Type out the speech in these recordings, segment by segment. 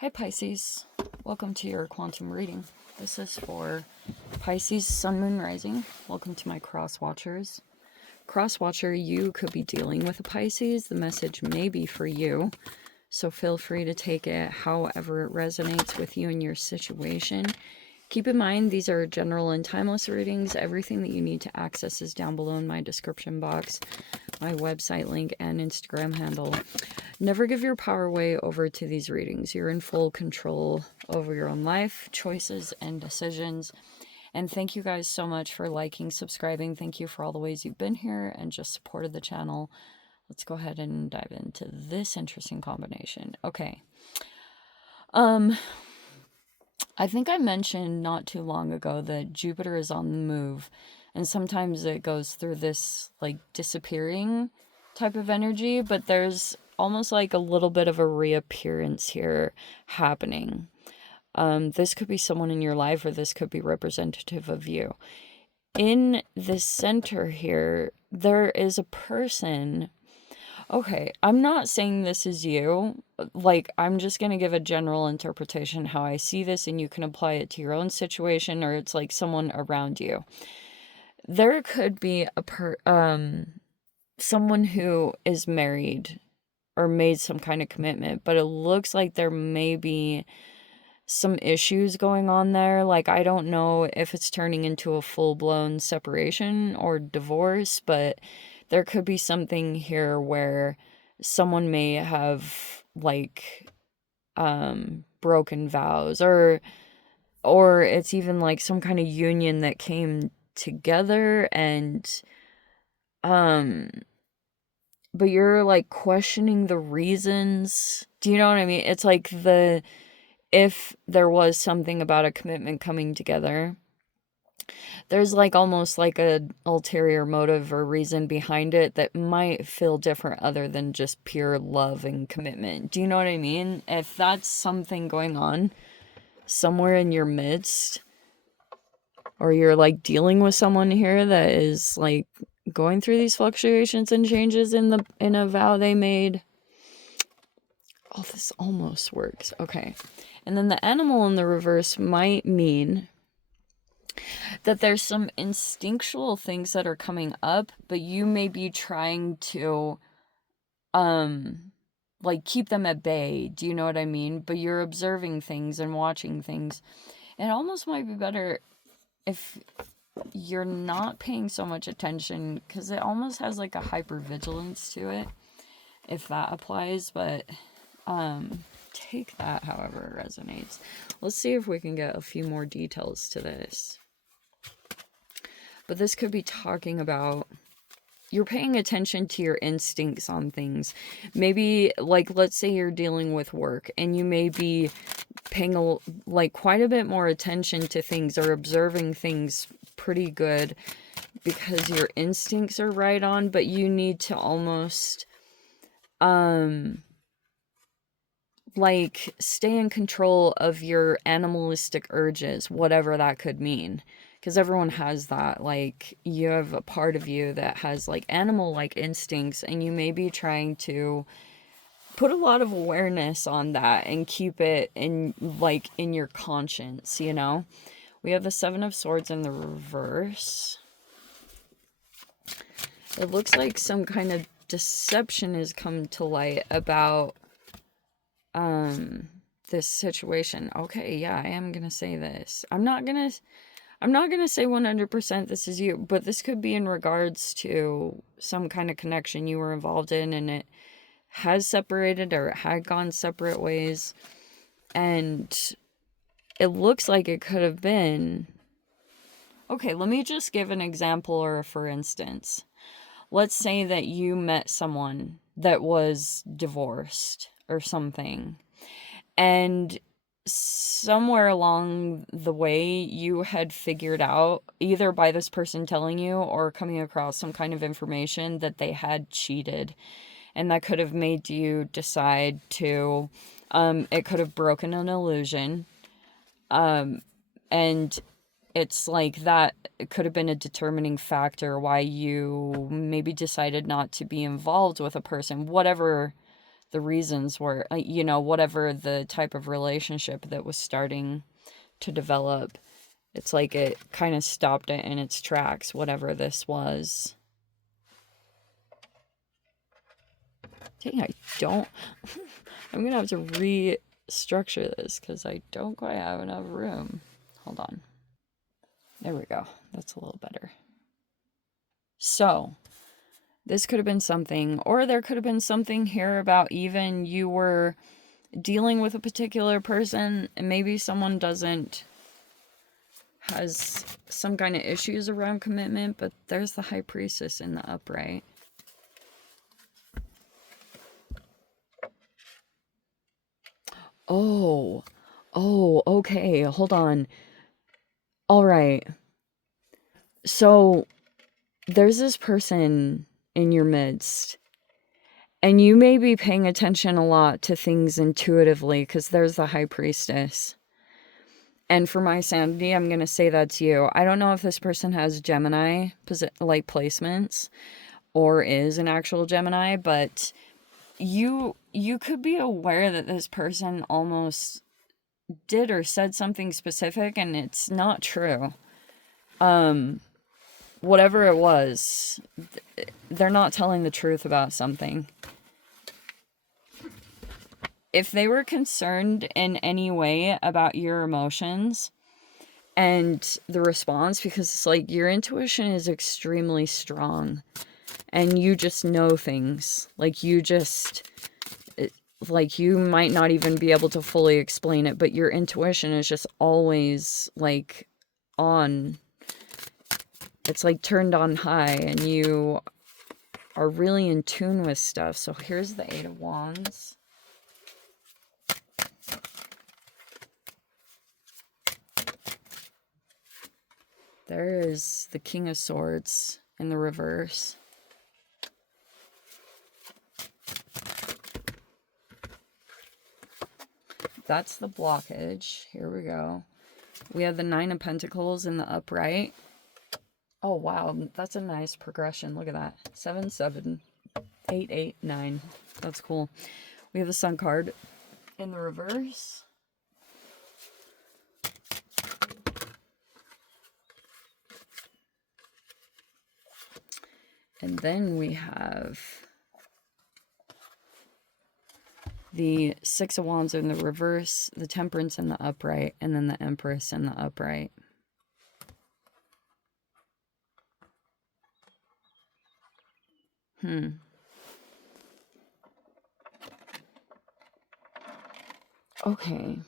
Hi Pisces, welcome to your quantum reading. This is for Pisces Sun Moon Rising. Welcome to my cross watchers. Cross watcher, you could be dealing with a Pisces. The message may be for you, so feel free to take it however it resonates with you and your situation. Keep in mind, these are general and timeless readings. Everything that you need to access is down below in my description box, my website link, and Instagram handle. Never give your power away over to these readings. You're in full control over your own life, choices, and decisions. And thank you guys so much for liking, subscribing. Thank you for all the ways you've been here and just supported the channel. Let's go ahead and dive into this interesting combination. Okay. I think I mentioned not too long ago that Jupiter is on the move, and sometimes it goes through this like disappearing type of energy, but there's almost like a little bit of a reappearance here happening. This could be someone in your life, or this could be representative of you. In the center here, there is a person. Okay, I'm not saying this is you. Like, I'm just going to give a general interpretation how I see this, and you can apply it to your own situation, or it's like someone around you. There could be someone who is married or made some kind of commitment, but it looks like there may be some issues going on there. Like, I don't know if it's turning into a full-blown separation or divorce, but there could be something here where someone may have like broken vows, or it's even like some kind of union that came together, and but you're like questioning the reasons. Do you know what I mean? It's like if there was something about a commitment coming together, there's like almost like a ulterior motive or reason behind it that might feel different other than just pure love and commitment. Do you know what I mean? If that's something going on somewhere in your midst, or you're like dealing with someone here that is like going through these fluctuations and changes in a vow they made. Oh, this almost works. Okay. And then the animal in the reverse might mean that there's some instinctual things that are coming up, but you may be trying to like keep them at bay. Do you know what I mean? But you're observing things and watching things. It almost might be better if you're not paying so much attention, because it almost has like a hypervigilance to it, if that applies. But take that however it resonates. Let's see if we can get a few more details to this. But this could be talking about you're paying attention to your instincts on things. Maybe, like, let's say you're dealing with work, and you may be paying like quite a bit more attention to things, or observing things pretty good, because your instincts are right on, but you need to almost like stay in control of your animalistic urges, whatever that could mean. Because everyone has that. Like, you have a part of you that has like animal-like instincts, and you may be trying to put a lot of awareness on that and keep it in like in your conscience, you know? We have the Seven of Swords in the reverse. It looks like some kind of deception has come to light about this situation. Okay, yeah, I am gonna say this. I'm not gonna say 100% this is you, but this could be in regards to some kind of connection you were involved in, and it has separated, or it had gone separate ways. And it looks like it could have been... Okay, let me just give an example, or a for instance. Let's say that you met someone that was divorced or something, and somewhere along the way you had figured out, either by this person telling you or coming across some kind of information, that they had cheated, and that could have made you decide to it could have broken an illusion, and it's like that it could have been a determining factor why you maybe decided not to be involved with a person, whatever the reasons were, you know, whatever the type of relationship that was starting to develop. It's like it kind of stopped it in its tracks, whatever this was. Dang, I don't... I'm gonna have to restructure this because I don't quite have enough room. Hold on. There we go. That's a little better. So, this could have been something, or there could have been something here about even you were dealing with a particular person and maybe someone has some kind of issues around commitment, but there's the High Priestess in the upright. Oh, okay, hold on. All right. So, there's this person in your midst, and you may be paying attention a lot to things intuitively, because there's the High Priestess. And for my sanity, I'm going to say that's you. I don't know if this person has Gemini, like, placements, or is an actual Gemini, but you could be aware that this person almost did or said something specific, and it's not true. Whatever it was, they're not telling the truth about something. If they were concerned in any way about your emotions and the response, because it's like your intuition is extremely strong and you just know things. Like you might not even be able to fully explain it, but your intuition is just always like on. It's like turned on high and you are really in tune with stuff. So here's the Eight of Wands. There is the King of Swords in the reverse. That's the blockage. Here we go. We have the Nine of Pentacles in the upright. Oh, wow. That's a nice progression. Look at that. 7, 7, 8, 8, 9. That's cool. We have the Sun card in the reverse. And then we have the Six of Wands in the reverse, the Temperance in the upright, and then the Empress in the upright. Okay.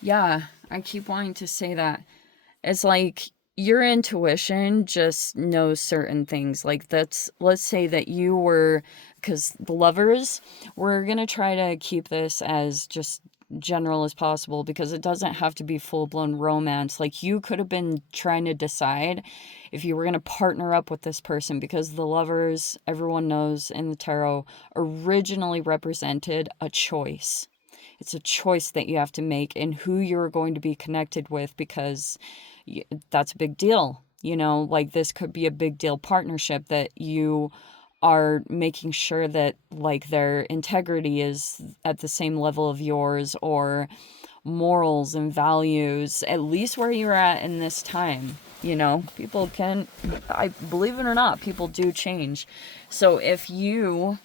Yeah, I keep wanting to say that. It's like your intuition just knows certain things. Like let's say that you were, because the Lovers, we're going to try to keep this as just general as possible because it doesn't have to be full-blown romance. Like you could have been trying to decide if you were going to partner up with this person, because the Lovers, everyone knows in the tarot, originally represented a choice. It's a choice that you have to make in who you're going to be connected with, because that's a big deal. You know, like this could be a big deal partnership that you are making sure that like their integrity is at the same level of yours, or morals and values, at least where you're at in this time. You know, people can, I believe it or not, people do change. So if you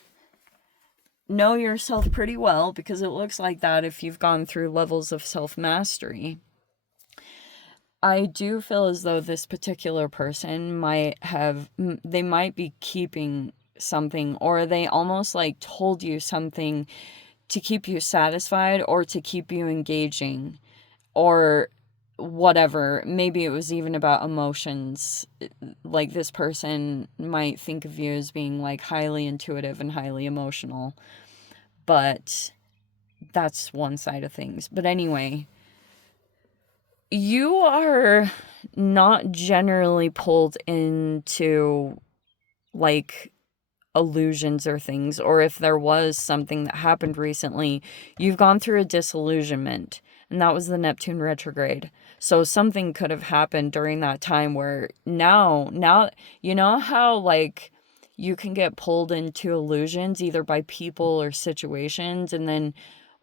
know yourself pretty well, because it looks like that if you've gone through levels of self-mastery, I do feel as though this particular person they might be keeping something, or they almost like told you something to keep you satisfied or to keep you engaging or whatever. Maybe it was even about emotions. Like this person might think of you as being like highly intuitive and highly emotional, but that's one side of things. But anyway, you are not generally pulled into like illusions or things, or if there was something that happened recently, you've gone through a disillusionment. and that was the Neptune retrograde. So something could have happened during that time where now, you know how like you can get pulled into illusions either by people or situations, and then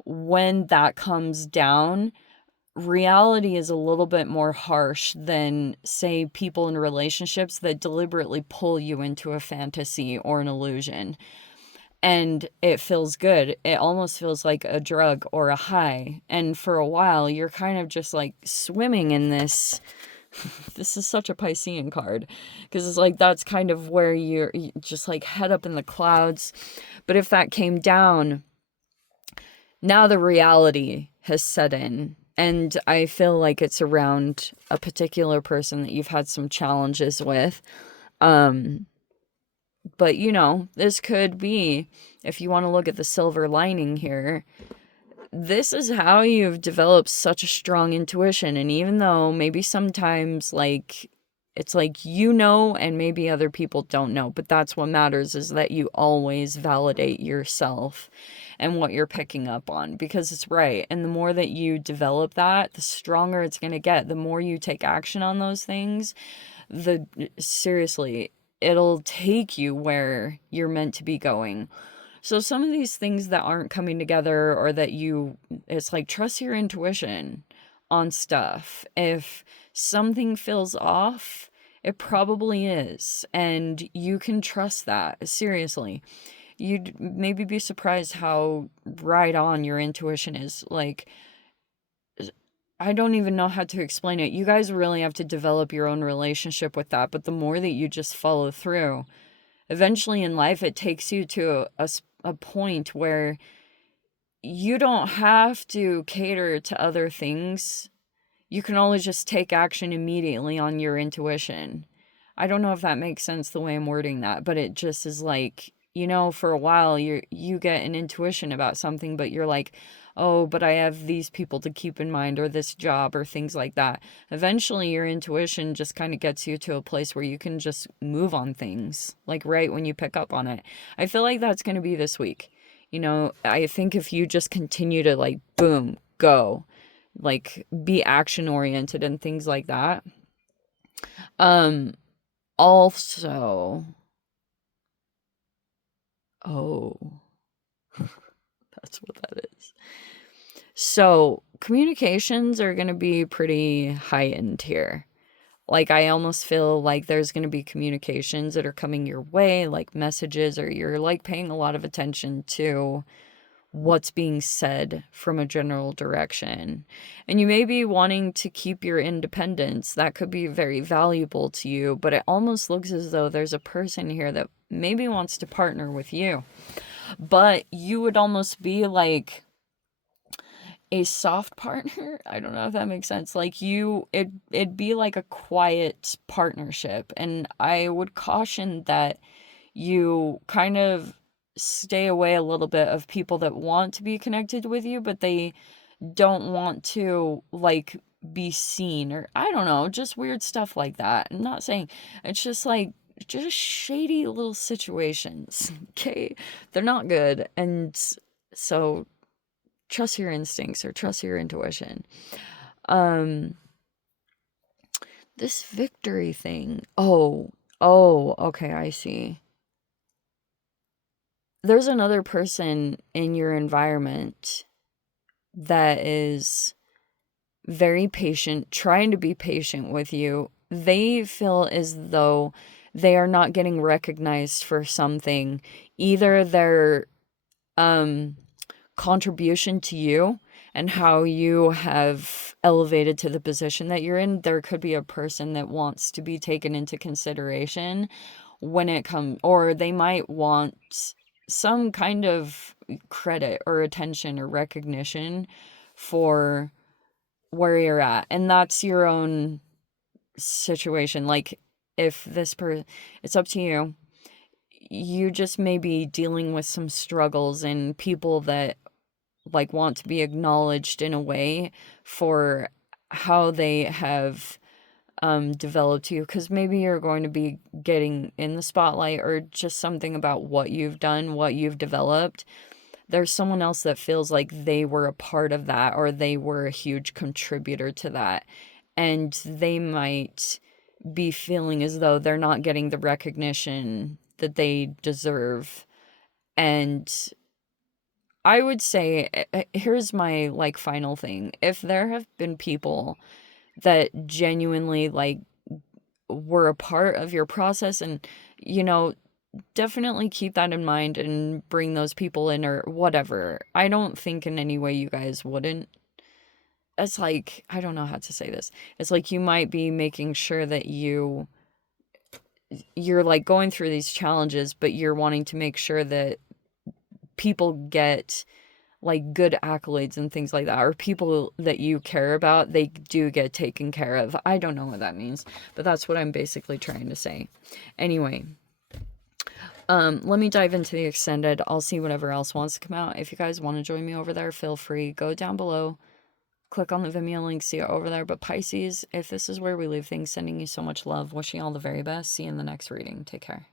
when that comes down, reality is a little bit more harsh than, say, people in relationships that deliberately pull you into a fantasy or an illusion. And it feels good. It almost feels like a drug or a high. And for a while, you're kind of just like swimming in this. This is such a Piscean card because it's like that's kind of where you're just like head up in the clouds. But if that came down, now the reality has set in. And I feel like it's around a particular person that you've had some challenges with. But, you know, this could be, if you want to look at the silver lining here, this is how you've developed such a strong intuition. And even though maybe sometimes, like, it's like you know and maybe other people don't know, but that's what matters, is that you always validate yourself and what you're picking up on, because it's right. And the more that you develop that, the stronger it's going to get. The more you take action on those things, seriously, it'll take you where you're meant to be going. So some of these things that aren't coming together, or that it's like, trust your intuition on stuff. If something feels off, it probably is. And you can trust that. Seriously. You'd maybe be surprised how right on your intuition is. Like, I don't even know how to explain it. You guys really have to develop your own relationship with that. But the more that you just follow through, eventually in life, it takes you to a point where you don't have to cater to other things. You can always just take action immediately on your intuition. I don't know if that makes sense the way I'm wording that, but it just is like, you know, for a while you get an intuition about something, but you're like, oh, but I have these people to keep in mind, or this job, or things like that. Eventually your intuition just kind of gets you to a place where you can just move on things, like right when you pick up on it. I feel like that's going to be this week. You know, I think if you just continue to like, boom, go, like be action oriented and things like that. Also, oh, that's what that is. So communications are going to be pretty heightened here. Like, I almost feel like there's going to be communications that are coming your way, like messages, or you're like paying a lot of attention to what's being said from a general direction. And you may be wanting to keep your independence. That could be very valuable to you, but it almost looks as though there's a person here that maybe wants to partner with you. But you would almost be like a soft partner. I don't know if that makes sense. Like it'd be like a quiet partnership. And I would caution that you kind of stay away a little bit of people that want to be connected with you, but they don't want to like be seen, or I don't know, just weird stuff like that. I'm not saying, it's just like, just shady little situations. Okay. They're not good. And so trust your instincts or trust your intuition. This victory thing. Oh, okay, I see. There's another person in your environment that is very patient, trying to be patient with you. They feel as though they are not getting recognized for something, either their contribution to you and how you have elevated to the position that you're in. There could be a person that wants to be taken into consideration when it comes, or they might want some kind of credit or attention or recognition for where you're at. And that's your own situation. Like, if it's up to you. You just may be dealing with some struggles and people that like want to be acknowledged in a way for how they have developed you, because maybe you're going to be getting in the spotlight, or just something about what you've done, what you've developed, there's someone else that feels like they were a part of that, or they were a huge contributor to that. And they might be feeling as though they're not getting the recognition that they deserve. And I would say, here's my like final thing. If there have been people that genuinely like were a part of your process, and definitely keep that in mind and bring those people in or whatever. I don't think in any way you guys wouldn't. It's like, I don't know how to say this. It's like you might be making sure that you're like going through these challenges, but you're wanting to make sure that people get like good accolades and things like that, or people that you care about, they do get taken care of. I don't know what that means, but that's what I'm basically trying to say. Anyway, let me dive into the extended. I'll see whatever else wants to come out. If you guys want to join me over there, feel free. Go down below, click on the Vimeo link, see it over there. But Pisces, if this is where we leave things, sending you so much love, wishing you all the very best. See you in the next reading. Take care.